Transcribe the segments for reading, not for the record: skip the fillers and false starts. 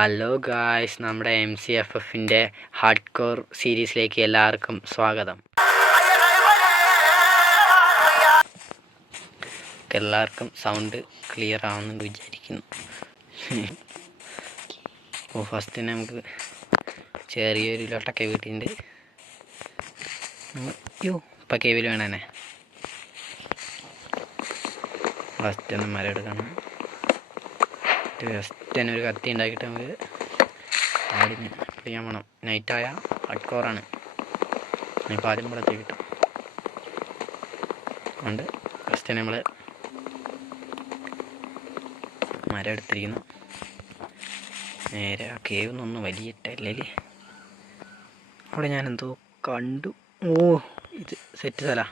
Hello guys, നമ്മുടെ MCFFൻ്റെ hard core സീരീസിലേക്ക് എല്ലാവർക്കും സ്വാഗതം. എല്ലാവർക്കും സൗണ്ട് ക്ലിയർ ആവുമെന്ന് വിചാരിക്കുന്നു. അപ്പോൾ ഫസ്റ്റ് തന്നെ നമുക്ക് ചെറിയൊരു ലോട്ടൊക്കെ വീട്ടിൻ്റെ ഇപ്പം കേവിൽ വേണേ. ഫസ്റ്റ് ഒന്ന് മരം എടുക്കണം. ജസ്റ്റ് തന്നെ ഒരു കത്തി ഉണ്ടാക്കിയിട്ട് നമുക്ക് ആടിന് ചെയ്യാൻ വേണം. നൈറ്റായ ഹാർഡ് കോറാണ്. ഇപ്പോൾ ആദ്യം നമ്മളെത്തി കിട്ടും. അതുകൊണ്ട് ഫസ്റ്റ് തന്നെ നമ്മൾ മരം എടുത്തിരിക്കുന്നു. നേരെ ആ കേവ് നിന്നൊന്ന് വലിയിട്ടല്ലേ. അവിടെ ഞാനെന്തോ കണ്ടു. ഇത് സെറ്റ് സ്ഥല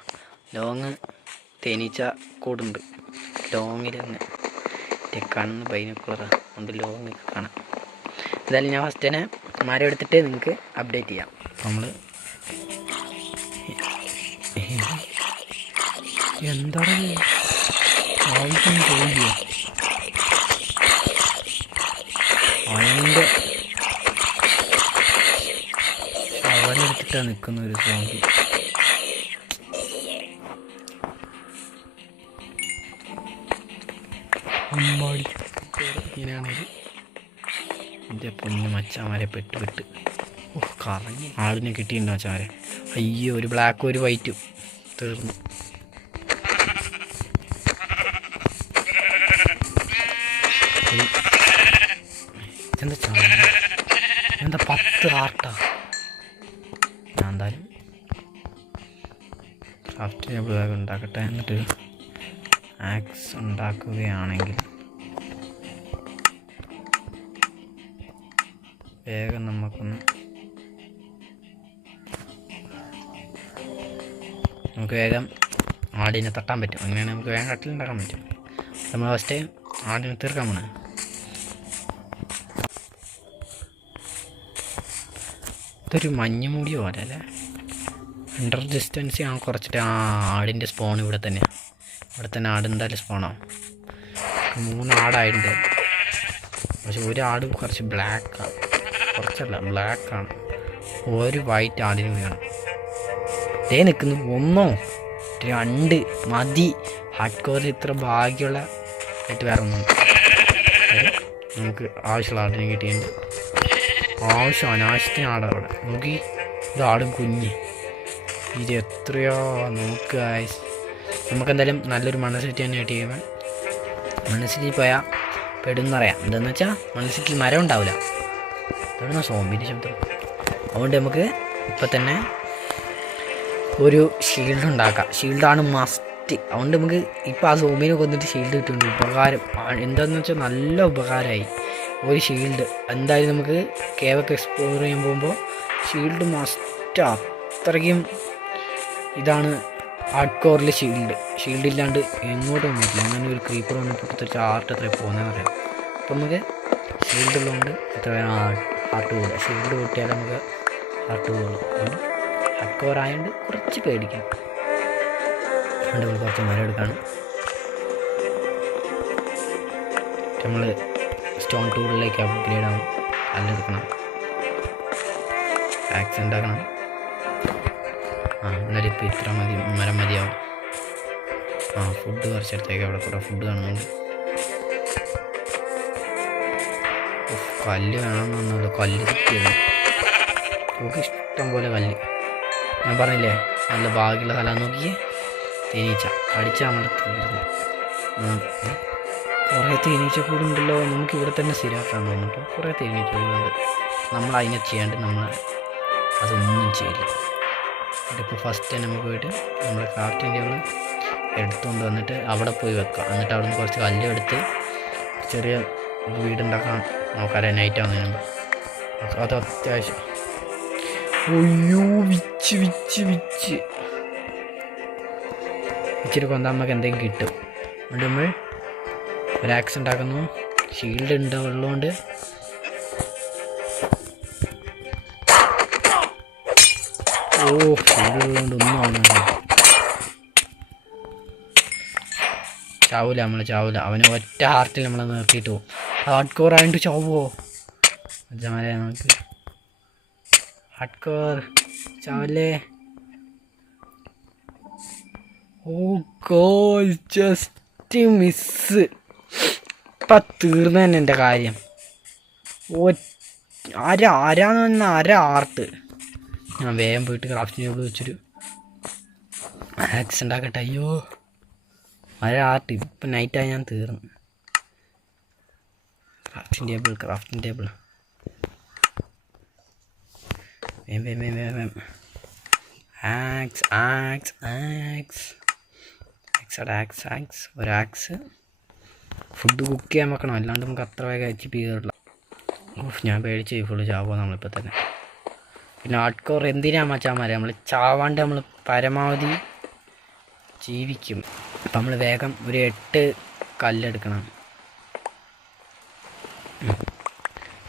ലോങ് തേനീച്ച കൂടുണ്ട്. ലോങ്ങിൽ തന്നെ കണ്ണ് ബൈനോക്കുലറാണ്, അതുകൊണ്ട് ലോങ് കാണാം. എന്തായാലും ഞാൻ ഫസ്റ്റ് തന്നെ മരം എടുത്തിട്ട് നിങ്ങൾക്ക് അപ്ഡേറ്റ് ചെയ്യാം. നമ്മൾ എന്താണ് ആവശ്യം തോന്നിയോ അതിൻ്റെ അവനെടുത്തിട്ടാണ് നിൽക്കുന്ന ഒരു സോമ്പി. ഇങ്ങനെയാണെങ്കിൽ എൻ്റെ പൊന്ന് മച്ചാമാരെ പെട്ട് കറങ്ങി ആടിനെ കിട്ടിയിട്ടുണ്ടോ മച്ചാമാരെ? അയ്യോ, ഒരു ബ്ലാക്കും ഒരു വൈറ്റും തീർന്നു. എന്താ 10 ആർട്ടാ? ഞാൻ എന്തായാലും ക്രാഫ്റ്റ് ടേബിൾ ബാഗ് ഉണ്ടാക്കട്ടെ. എന്നിട്ട് ആക്സ് ഉണ്ടാക്കുകയാണെങ്കിൽ വേഗം നമുക്ക് വേഗം ആടിനെ തട്ടാൻ പറ്റും. അങ്ങനെയാണ് നമുക്ക് വേഗം കട്ടിലുണ്ടാക്കാൻ പറ്റും. നമ്മൾ ഫസ്റ്റ് ആടിനെ തീർക്കാൻ പോണേ. ഇതൊരു മഞ്ഞ് മൂടിയ പോലെ അല്ലേ? അണ്ടർ ഡിസ്റ്റൻസ് ഞാൻ കുറച്ചിട്ട് ആടിൻ്റെ സ്പോൺ ഇവിടെ തന്നെ ആടെന്തായാലും സ്പോണാവും. 3 ആടായിട്ടുണ്ട്. പക്ഷെ ഒരു ആട് കുറച്ച് ബ്ലാക്കാണ്, കുറച്ചല്ല ബ്ലാക്കാണ്. ഒരു വൈറ്റ് ആടിന് വേണം. ഇതേ നിൽക്കുന്നു 1 2 മതി. ഹാർഡ് കോറിൽ ഇത്ര ഭാഗ്യമുള്ള ആയിട്ട് വേറെ ഒന്നുണ്ട്. നമുക്ക് ആവശ്യമുള്ള ആടിനെ കിട്ടിയിട്ടുണ്ട്. അനാവശ്യത്തിന് ആടാണ് അവിടെ. നോക്കി, ഇത് ആടും കുഞ്ഞ്. ഇത് എത്രയോ നോക്കുക. നമുക്കെന്തായാലും നല്ലൊരു മണൽസിറ്റി തന്നെ കിട്ടിയുമ്പോൾ മണൽസിറ്റി പോയാൽ പെടുന്നറിയാം. എന്താണെന്ന് വെച്ചാൽ മണൽസിറ്റിയിൽ മരം ഉണ്ടാവില്ല. അതാണ് സോമ്പിൻ്റെ ശബ്ദം. അതുകൊണ്ട് നമുക്ക് ഇപ്പം തന്നെ ഒരു ഷീൽഡ് ഉണ്ടാക്കാം. ഷീൽഡാണ് മസ്റ്റ്. അതുകൊണ്ട് നമുക്ക് ഇപ്പോൾ ആ സോമ്പിനെ കൊന്നിട്ട് ഷീൽഡ് കിട്ടുന്നുണ്ട്. ഉപകാരം എന്താണെന്ന് വെച്ചാൽ നല്ല ഉപകാരമായി ഒരു ഷീൽഡ്. എന്തായാലും നമുക്ക് കേവൊക്കെ എക്സ്പ്ലോർ ചെയ്യാൻ പോകുമ്പോൾ ഷീൽഡ് മസ്റ്റ്. അത്രയ്ക്കും ഇതാണ് ഹാർഡ് കോറിൽ ഷീൽഡ് ഇല്ലാണ്ട് എങ്ങോട്ടും പറ്റില്ല. അങ്ങനെ ഒരു ക്രീപ്പർ വന്നപ്പോൾ പ്രത്യേകിച്ച് ആർട്ട് എത്ര പോകുന്നതെന്ന് പറയാം. അപ്പം നമുക്ക് ഷീൽഡ് ഉള്ളതുകൊണ്ട് എത്ര ഹാർട്ട് പോകും. ഷീൽഡ് പൊട്ടിയാൽ നമുക്ക് ഹാർട്ട് പോകുള്ളൂ. ഹാർഡ് കോർ ആയതുകൊണ്ട് കുറച്ച് പേടിക്കാം. അതുകൊണ്ട് നമ്മൾ കുറച്ച് മരം എടുക്കാണ്. നമ്മൾ സ്റ്റോൺ ടൂളിലേക്ക് അപ്ഗ്രേഡ് ആവും. കല്ലെടുക്കണം, ആക്സ് ഉണ്ടാക്കണം. എന്നാലും ഇപ്പോൾ ഇത്ര മരം മതിയാവും. ഫുഡ് കുറച്ചെടുത്തേക്ക്. അവിടെ കുറേ ഫുഡ് കാണുന്നുണ്ട്. കല്ല് വേണമെന്നൊന്നുമില്ല, കല്ല് കിട്ടിയത് നമുക്ക് ഇഷ്ടം പോലെ കല്ല്. ഞാൻ പറഞ്ഞില്ലേ നല്ല ഭാഗ്യമുള്ള സ്ഥലം. നോക്കിയേ, തേനീച്ച അടിച്ചാൽ നമ്മുടെ തീർന്നു. കുറേ തേനീച്ച കൂടുണ്ടല്ലോ. നമുക്ക് ഇവിടെ തന്നെ സ്ഥിരമാക്കാൻ തോന്നിട്ടോ. കുറേ തേനീച്ച കൂടുണ്ട്. നമ്മൾ അതിനെ ചെയ്യാണ്ട് നമ്മൾ അതൊന്നും ചെയ്യില്ല. ഇതിപ്പോൾ ഫസ്റ്റ് തന്നെ നമുക്ക് പോയിട്ട് നമ്മുടെ ക്രാഫ്റ്റിംഗ് ടേബിൾ എടുത്തുകൊണ്ട് വന്നിട്ട് അവിടെ പോയി വെക്കാം. എന്നിട്ട് അവിടെ നിന്ന് കുറച്ച് കല്ലും എടുത്ത് ചെറിയ വീടുണ്ടാക്കാൻ നോക്കാം. നൈറ്റ് ആവുന്നതിന് മുമ്പ് അത് അത്യാവശ്യം. ഒയ്യോ, വിച്ച് ഇച്ചിരി കൊന്താൽ നമുക്ക് എന്തെങ്കിലും കിട്ടും. അതുകൊണ്ട് നമ്മൾ ഒരു ആക്സ് ഉണ്ടാക്കുന്നു. ഷീൽഡ് ഉണ്ട് ഉള്ളതുകൊണ്ട് ഷീൽഡ് ഒന്നും ആവുന്നില്ല. ചാവൂല, നമ്മൾ ചാവൂല. അവന് ഒറ്റ ഹാർട്ടിൽ നമ്മളെ നിർത്തിയിട്ട് പോകും. ഹാർഡ് കോർ ആയതുകൊണ്ട് ചാവുമോ? മച്ചാമാരെ നമുക്ക് ഹഡ്കോർ ചാവല്ലേ. ഓ ഗോൾ, ജസ്റ്റ് മിസ്. ഇപ്പം തീർന്നു തന്നെ എൻ്റെ കാര്യം. ആരാന്ന് പറഞ്ഞാൽ ആർട്ട്. ഞാൻ വേഗം പോയിട്ട് ക്രാഫ്റ്റിംഗ് ടേബിൾ വെച്ചൊരു ആക്സ് ഉണ്ടാക്കട്ടെ. അയ്യോ ആർട്ട്. ഇപ്പം നൈറ്റായി ഞാൻ തീർന്നു. ക്രാഫ്റ്റിംഗ് ടേബിൾ വേം. ആക്സ് ഒരാക്സ്. ഫുഡ് കുക്ക് ചെയ്യാൻ വെക്കണം, അല്ലാണ്ട് നമുക്ക് അത്ര വേഗം HP കയറില്ല. ഞാൻ പേടിച്ച് ഫുള്ള് ചാവുക നമ്മളിപ്പോൾ തന്നെ. പിന്നെ ഹാർഡ്കോർ എന്തിനാ മച്ചാമാരെ, നമ്മൾ ചാവാണ്ട് നമ്മൾ പരമാവധി ജീവിക്കും. അപ്പം നമ്മൾ വേഗം ഒരു 8 കല്ലെടുക്കണം.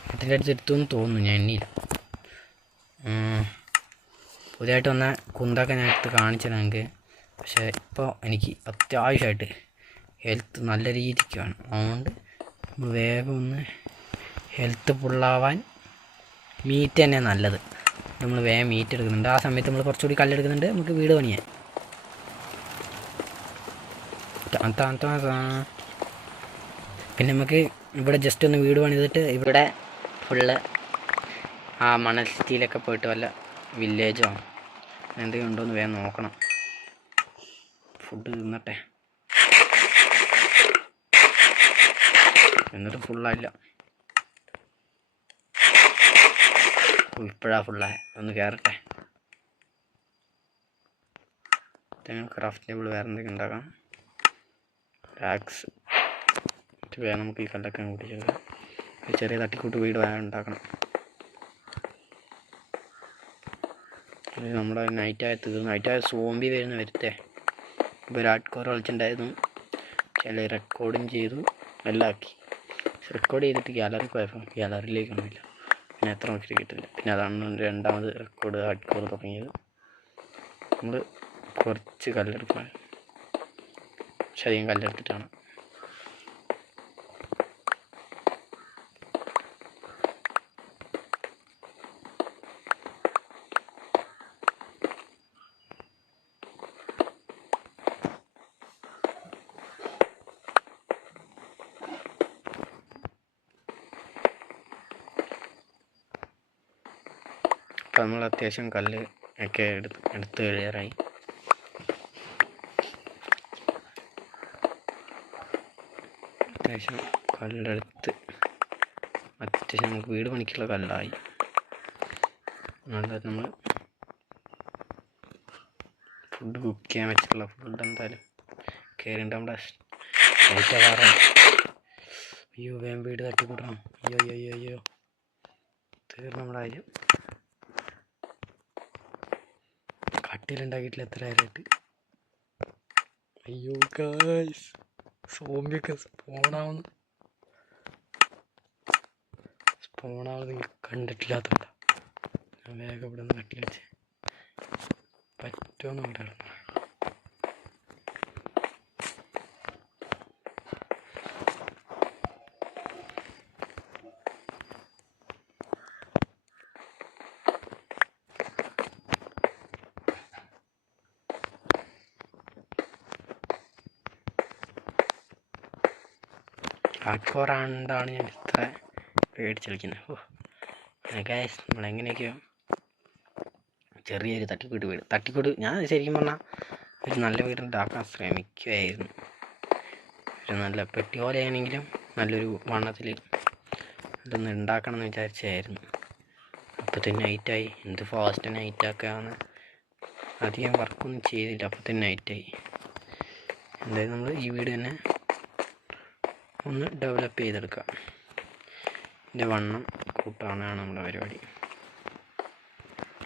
8ൻ്റെ അടുത്ത് എടുത്തുമെന്ന് തോന്നുന്നു, ഞാൻ എണ്ണിയില്ല. പുതിയതായിട്ട് വന്ന കുന്തൊക്കെ ഞാൻ എടുത്ത് കാണിച്ചത് നിങ്ങൾക്ക്. പക്ഷേ ഇപ്പോൾ എനിക്ക് അത്യാവശ്യമായിട്ട് ഹെൽത്ത് നല്ല രീതിക്ക് വേണം. അതുകൊണ്ട് നമ്മൾ വേഗം ഒന്ന് ഹെൽത്ത് ഫുള്ളാവാൻ മീറ്റ് തന്നെ നല്ലത്. നമ്മൾ വേഗം മീറ്റ് എടുക്കുന്നുണ്ട്. ആ സമയത്ത് നമ്മൾ കുറച്ചുകൂടി കല്ലെടുക്കുന്നുണ്ട്, നമുക്ക് വീട് പണിയാൻ. പിന്നെ നമുക്ക് ഇവിടെ ജസ്റ്റ് ഒന്ന് വീട് പണിതിട്ട് ഇവിടെ ഫുള്ള് ആ മണൽ സിറ്റിയിലൊക്കെ പോയിട്ട് വല്ല വില്ലേജോ എന്തെങ്കിലും ഉണ്ടോയെന്ന് വേഗം നോക്കണം. ഫുഡ് തിന്നട്ടെ. എന്നിട്ട് ഫുള്ളായില്ല. ഇപ്പോഴാണ് ഫുള്ളായ. ഒന്ന് കയറട്ടെ. ക്രാഫ്റ്റ് ടേബിൾ വേറെ എന്തെങ്കിലും ഉണ്ടാക്കാം. ആക്സ് വേണം. നമുക്ക് ഈ കല്ലൊക്കെ കൂട്ടി ചേർക്കാം. ചെറിയ തട്ടിക്കൂട്ട് വീട് വേണം ഉണ്ടാക്കണം. നമ്മുടെ നൈറ്റായ സോംബി വരുന്ന വരുത്തേ. ഇപ്പോൾ ഹാർഡ്കോർ കളിച്ചിട്ടുണ്ടായിരുന്നു. ചില റെക്കോർഡും ചെയ്തു, എല്ലാം ആക്കി. റെക്കോർഡ് ചെയ്തിട്ട് ഗാലറിക്ക് പോയപ്പോൾ ഗാലറിയിലേക്കൊന്നുമില്ല. പിന്നെ എത്ര നോക്കിയിട്ട് കിട്ടില്ല. പിന്നെ അതാണ് രണ്ടാമത് ഹാർഡ്കോർ തുടങ്ങിയത്. നമ്മൾ കുറച്ച് കല്ലെടുക്കണം. പക്ഷെ അധികം കല്ലെടുത്തിട്ടാണ്. അപ്പം നമ്മൾ അത്യാവശ്യം കല്ല് ഒക്കെ എടുത്ത് കഴിയാറായി. അത്യാവശ്യം കല്ലെടുത്ത് അത്യാവശ്യം നമുക്ക് വീട് പണിക്കുള്ള കല്ലായി. അതുകൊണ്ട് നമ്മൾ ഫുഡ് കുക്ക് ചെയ്യാൻ വെച്ചിട്ടുള്ള ഫുഡ് എന്തായാലും കയറിയിട്ട് നമ്മുടെ ലൈറ്റാവാറായി. അയ്യോ വേഗം വീട് തട്ടിക്കൂട്ടണം. അയ്യോ തീർന്നു നമ്മുടെ കാര്യം. കട്ടിലുണ്ടാക്കിയിട്ടില്ല എത്ര നേരമായിട്ട്. അയ്യോ ഗായ്സ്, സോംബിയൊക്കെ സ്പോണാവുന്നത് കണ്ടിട്ടില്ലാത്തതുകൊണ്ടാണ് ഞാൻ വേഗം ഇവിടെ നിന്ന് കട്ടിൽ വെച്ച് പറ്റുമെന്ന് പറയാറുണ്ട്. ഹാർഡ്കോർ ആണ്ടാണ് ഞാൻ ഇത്ര പേടിച്ച് കളിക്കുന്നത്. ഗൈസ് നമ്മളെങ്ങനെയൊക്കെയോ ചെറിയൊരു തട്ടിക്കൂട്ട് ഞാൻ ശരിക്കും പറഞ്ഞാൽ ഒരു നല്ല വീടുണ്ടാക്കാൻ ശ്രമിക്കുകയായിരുന്നു. ഒരു നല്ല പെട്ടി പോലെയാണെങ്കിലും നല്ലൊരു വണ്ണത്തിൽ ഇതൊന്ന് ഉണ്ടാക്കണം എന്ന് വിചാരിച്ചായിരുന്നു. അപ്പോഴത്തെ നൈറ്റായി. എന്ത് ഫാസ്റ്റ് നൈറ്റാക്കാന്ന്. അധികം വർക്കൊന്നും ചെയ്തില്ല, അപ്പോഴത്തെ നൈറ്റായി. എന്തായാലും നമ്മൾ ഈ വീട് തന്നെ ഒന്ന് ഡെവലപ്പ് ചെയ്തെടുക്കുക. ഇതിൻ്റെ വണ്ണം കൂട്ടാനാണ് നമ്മുടെ പരിപാടി.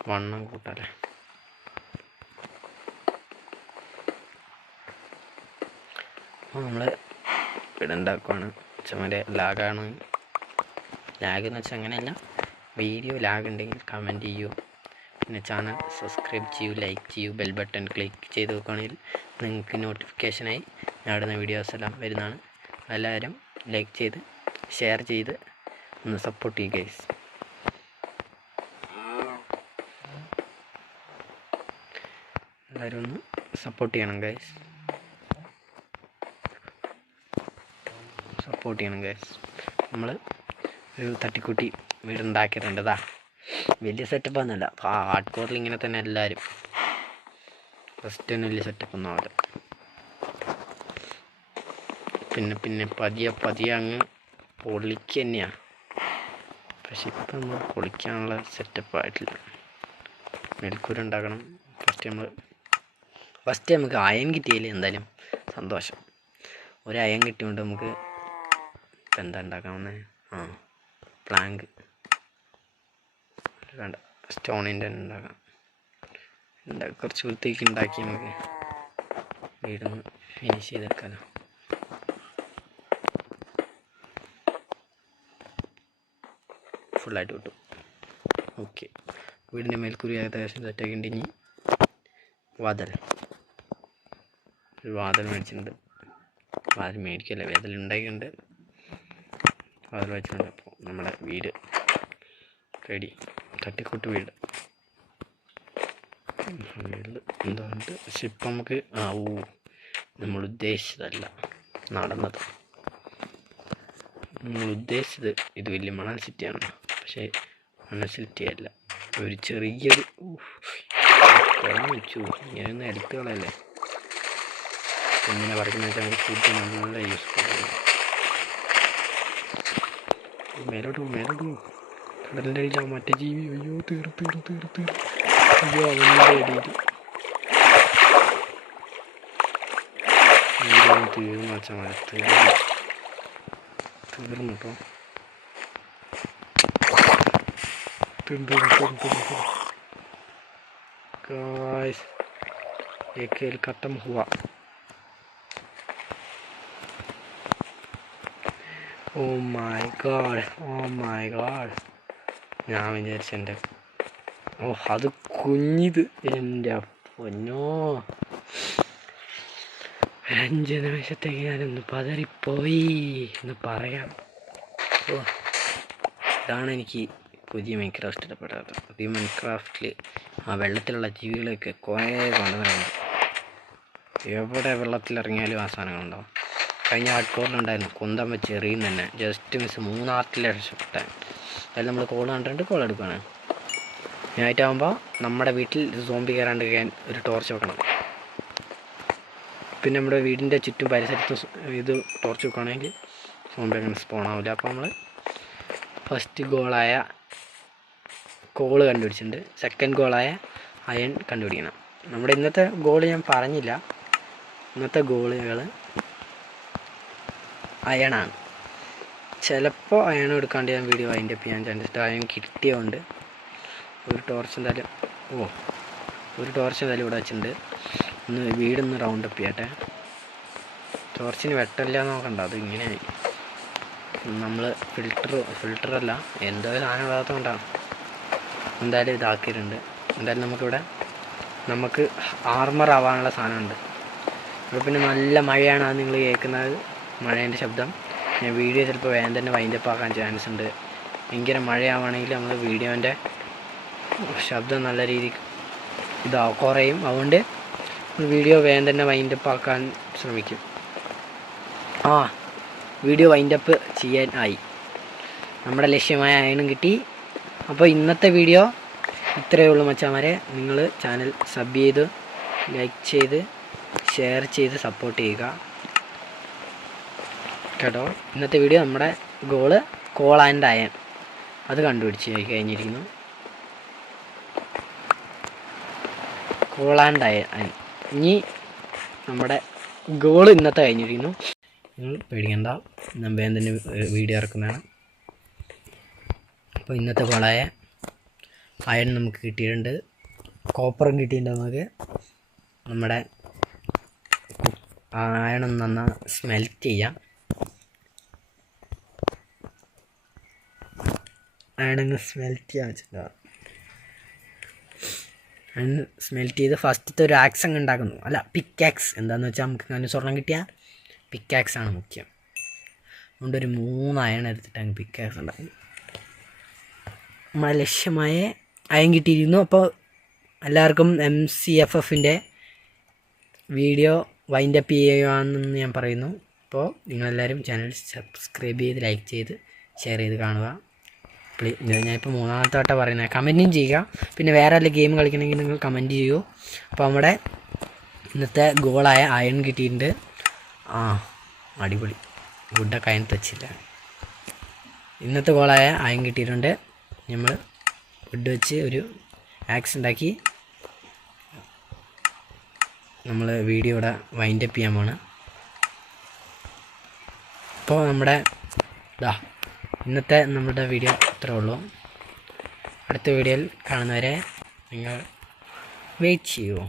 വണ്ണം കൂട്ടാല്ലേ. അപ്പോൾ നമ്മൾ വീടുണ്ടാക്കുവാണ്. ചുമരെ ലാഗാണ്. ലാഗ് എന്ന് വെച്ചാൽ അങ്ങനെയല്ല, വീഡിയോ ലാഗ് ഉണ്ടെങ്കിൽ കമൻറ്റ് ചെയ്യൂ. പിന്നെ ചാനൽ സബ്സ്ക്രൈബ് ചെയ്യൂ, ലൈക്ക് ചെയ്യൂ, ബെൽ ബട്ടൺ ക്ലിക്ക് ചെയ്ത് നോക്കുകയാണെങ്കിൽ നിങ്ങൾക്ക് നോട്ടിഫിക്കേഷനായി ഞാൻ ഇടുന്ന വീഡിയോസ് എല്ലാം വരുന്നതാണ്. എല്ലാവരും ലൈക്ക് ചെയ്ത് ഷെയർ ചെയ്ത് ഒന്ന് സപ്പോർട്ട് ചെയ്യുക ഗൈസ്. എല്ലാവരും ഒന്ന് സപ്പോർട്ട് ചെയ്യണം ഗൈസ്. നമ്മൾ ഒരു തട്ടിക്കൂട്ടി വീടുണ്ടാക്കിയിട്ടുണ്ടതാ. വലിയ സെറ്റപ്പൊന്നുമല്ല, ഹാർഡ് കോറിൽ ഇങ്ങനെ തന്നെ എല്ലാവരും. ഫസ്റ്റ് തന്നെ വലിയ സെറ്റപ്പൊന്നും ആവില്ല. പിന്നെ പതിയെ അങ്ങ് പൊളിക്കുക തന്നെയാണ്. പക്ഷെ ഇപ്പം നമ്മൾ പൊളിക്കാനുള്ള സെറ്റപ്പായിട്ടില്ല. മേൽക്കൂര ഉണ്ടാക്കണം. ഫസ്റ്റ് നമുക്ക് അയൺ കിട്ടിയതിൽ എന്തായാലും സന്തോഷം. ഒരു അയൺ കിട്ടിയോണ്ട് നമുക്ക് ഇപ്പം എന്താ ഉണ്ടാക്കാമെന്ന് പ്ലാങ്ക് വേണ്ട, സ്റ്റോണിൻ്റെ ഉണ്ടാക്കാം. കുറച്ച് വൃത്തിക്ക് ഉണ്ടാക്കി നമുക്ക് വീടൊന്ന് ഫിനിഷ് ചെയ്തെടുക്കാമല്ലോ. ഫുള്ളായിട്ട് കിട്ടും. ഓക്കെ, വീടിൻ്റെ മേൽക്കൂരി ഏകദേശം സെറ്റാക്കി ഉണ്ടെങ്കിൽ ഒരു വാതിൽ മേടിച്ചിട്ടുണ്ട്. വാതിൽ മേടിക്കല്ലേ, വാതിൽ ഉണ്ടാക്കിയിട്ടുണ്ട്. വാതിൽ വെച്ചിട്ടുണ്ട്. അപ്പോൾ നമ്മുടെ വീട് റെഡി. തട്ടിക്കൂട്ട് വീട് എന്തുകൊണ്ട്. പക്ഷെ ഇപ്പം നമുക്ക് നമ്മൾ ഉദ്ദേശിച്ചതല്ല നടന്നത്. നമ്മൾ ഉദ്ദേശിച്ചത് ഇത് വലിയ മണൽ സിറ്റിയാണ്. പക്ഷേ മണൽ സിറ്റി അല്ല, ഒരു ചെറിയൊരു കുളം വെച്ചു. ഇങ്ങനെയൊന്നും എടുത്തുകളല്ലേ. എങ്ങനെ പറയുന്നത് വെച്ചാൽ നമുക്ക് ഫുഡ് നല്ല യൂസ്ഫുൾ ആണ്. മേലോട്ട് കടലിൻ്റെ അടിയിലാവും മറ്റേ ജീവി. അയ്യോ തീർന്നു. അയ്യോ അവൻ്റെ അടിയിൽ തീർന്നു വെച്ചാൽ മതി. തീർന്നു കേട്ടോ. गाइस ये खेल खत्म हुआ. ഓ മൈ ഗാഡ് ഞാൻ വിചാരിച്ചെൻ്റെ അത് കുഞ്ഞിത്. എൻ്റെ പൊന്നോ, 5 നിമിഷത്തേക്ക് ഞാനൊന്ന് പതറിപ്പോയി എന്ന് പറയാം. ഇതാണ് എനിക്ക് പുതിയ മൈൻക്രാഫ്റ്റ് ഇഷ്ടപ്പെടാത്തത്. പുതിയ മൈൻക്രാഫ്റ്റിൽ ആ വെള്ളത്തിലുള്ള ജീവികളൊക്കെ കുറേ കൊണ്ടുവരുന്നുണ്ട്. എവിടെ വെള്ളത്തിലിറങ്ങിയാലും ആ സാധനങ്ങളുണ്ടാവും. കഴിഞ്ഞ ഹാർഡ്കോറിലുണ്ടായിരുന്നു, കുന്തം വെച്ച് എറിയും തന്നെ. Just miss 3 ആർട്ടിൽ രക്ഷപ്പെട്ടെ. അതിൽ നമ്മൾ കോൾ കണ്ടിട്ട് കോൾ എടുക്കുകയാണ്. നൈറ്റാകുമ്പോൾ നമ്മുടെ വീട്ടിൽ സോംബി കയറാണ്ട് ഒരു ടോർച്ച് വെക്കണം. പിന്നെ നമ്മുടെ വീടിൻ്റെ ചുറ്റും പരിസരത്തും ഇത് ടോർച്ച് വെക്കുകയാണെങ്കിൽ സോംബി അങ്ങനെ സ്പോൺ ആവില്ല. അപ്പോൾ നമ്മൾ ഫസ്റ്റ് ഗോളായ കോള് കണ്ടുപിടിച്ചിട്ടുണ്ട്. സെക്കൻഡ് ഗോളായ അയൺ കണ്ടുപിടിക്കണം. നമ്മുടെ ഇന്നത്തെ ഗോൾ ഞാൻ പറഞ്ഞില്ല. ഇന്നത്തെ ഗോളുകൾ അയണാണ്. ചിലപ്പോൾ അയൺ എടുക്കാണ്ട് ഞാൻ വീഡിയോ അതിൻ്റെ ചെയ്യാൻ ചാൻസ്. അയൺ കിട്ടിയതുകൊണ്ട് ഒരു ടോർച്ച് എന്തായാലും ഇവിടെ വെച്ചിട്ടുണ്ട്. വീടൊന്ന് റൗണ്ട് അപ്പ് ചെയ്യട്ടെ. ടോർച്ചിന് വെട്ടമില്ല നോക്കണ്ട, അത് ഇങ്ങനെയായി. നമ്മൾ ഫിൽറ്ററല്ല എന്തോ സാധനം ഇടാത്തത് കൊണ്ടാണ്. എന്തായാലും ഇതാക്കിയിട്ടുണ്ട്. എന്തായാലും നമുക്ക് ആർമർ ആവാനുള്ള സാധനമുണ്ട്. അപ്പോൾ പിന്നെ നല്ല മഴയാണ് അത് നിങ്ങൾ കേൾക്കുന്നത്, മഴേൻ്റെ ശബ്ദം. ഞാൻ വീഡിയോ ചിലപ്പോൾ വേഗം തന്നെ വൈൻഡപ്പ് ആക്കാൻ ചാൻസ് ഉണ്ട്. ഭയങ്കര മഴയാവുകയാണെങ്കിൽ നമ്മൾ വീഡിയോൻ്റെ ശബ്ദം നല്ല രീതിക്ക് കുറയും. അതുകൊണ്ട് വീഡിയോ വേഗം തന്നെ വൈൻഡപ്പ് ആക്കാൻ ശ്രമിക്കും. വീഡിയോ വൈൻഡപ്പ് ചെയ്യാൻ ആയി. നമ്മുടെ ലക്ഷ്യമായ അയണും കിട്ടി. അപ്പോൾ ഇന്നത്തെ വീഡിയോ ഇത്രയേ ഉള്ളൂ മച്ചാന്മാരെ. നിങ്ങൾ ചാനൽ സബ് ചെയ്ത് ലൈക്ക് ചെയ്ത് ഷെയർ ചെയ്ത് സപ്പോർട്ട് ചെയ്യുക കേട്ടോ. ഇന്നത്തെ വീഡിയോ നമ്മുടെ ഗോള് കോൾ ആൻഡ് അയൺ അത് കണ്ടുപിടിച്ച് കഴിഞ്ഞിരിക്കുന്നു. കോൾ ആൻഡ് അയൺ ഇനി നമ്മുടെ ഗോൾ ഇന്നത്തെ കഴിഞ്ഞിരിക്കുന്നു. നിങ്ങൾ പേടിക്കണ്ട, ഞാൻ വേഗം തന്നെ വീഡിയോ ഇറക്കുന്നതാണ്. അപ്പോൾ ഇന്നത്തെ കോളായ അയൺ നമുക്ക് കിട്ടിയിട്ടുണ്ട്. കോപ്പറും കിട്ടിയിട്ടുണ്ട്. നമുക്ക് നമ്മുടെ അയണൊന്ന് നന്നായി സ്മെൽറ്റ് ചെയ്യാം. അയണൊന്ന് സ്മെൽറ്റ് ചെയ്യാൻ വെച്ചിട്ടുണ്ടാവും. അയൺ സ്മെൽറ്റ് ചെയ്ത് ഫസ്റ്റത്തെ ഒരു ആക്സ് അങ്ങ് ഉണ്ടാക്കുന്നു. അല്ല, പിക്കാക്സ്. എന്താണെന്ന് വെച്ചാൽ നമുക്ക് അങ്ങനെ സ്വർണ്ണം കിട്ടിയാൽ പിക്കാക്സാണ് മുഖ്യം. അതുകൊണ്ട് ഒരു 3 അയൺ എടുത്തിട്ട് അങ്ങ് പിക്കാക്സ് ഉണ്ടാക്കും. നമ്മുടെ ലക്ഷ്യമായ അയൺ കിട്ടിയിരുന്നു. അപ്പോൾ എല്ലാവർക്കും MCFFൻ്റെ വീഡിയോ വൈൻഡപ്പ് ചെയ്യുകയാണെന്ന് ഞാൻ പറയുന്നു. അപ്പോൾ നിങ്ങളെല്ലാവരും ചാനൽ സബ്സ്ക്രൈബ് ചെയ്ത് ലൈക്ക് ചെയ്ത് ഷെയർ ചെയ്ത് കാണുക. ഞാനിപ്പോൾ മൂന്നാമത്തെ വട്ടം പറയുന്നത്. കമൻറ്റും ചെയ്യുക. പിന്നെ വേറെ വല്ല ഗെയിം കളിക്കണമെങ്കിൽ നിങ്ങൾ കമൻറ്റ് ചെയ്യൂ. അപ്പോൾ നമ്മുടെ ഇന്നത്തെ ഗോളായ അയൺ കിട്ടിയിട്ടുണ്ട്. അടിപൊളി, വുഡൊക്കെ അയൺ വെച്ചില്ല. ഇന്നത്തെ ഗോളായ അയൺ കിട്ടിയിട്ടുണ്ട്. നമ്മൾ വുഡ് വെച്ച് ഒരു ആക്സ് ഉണ്ടാക്കി നമ്മൾ വീഡിയോ ഇവിടെ വൈൻഡപ്പ് ചെയ്യാൻ പോണ്. അപ്പോൾ ഇന്നത്തെ നമ്മുടെ വീഡിയോ ഇത്രേ ഉള്ളൂ. അടുത്ത വീഡിയോയിൽ കാണുന്നവരെ നിങ്ങൾ വെയിറ്റ് ചെയ്യൂ.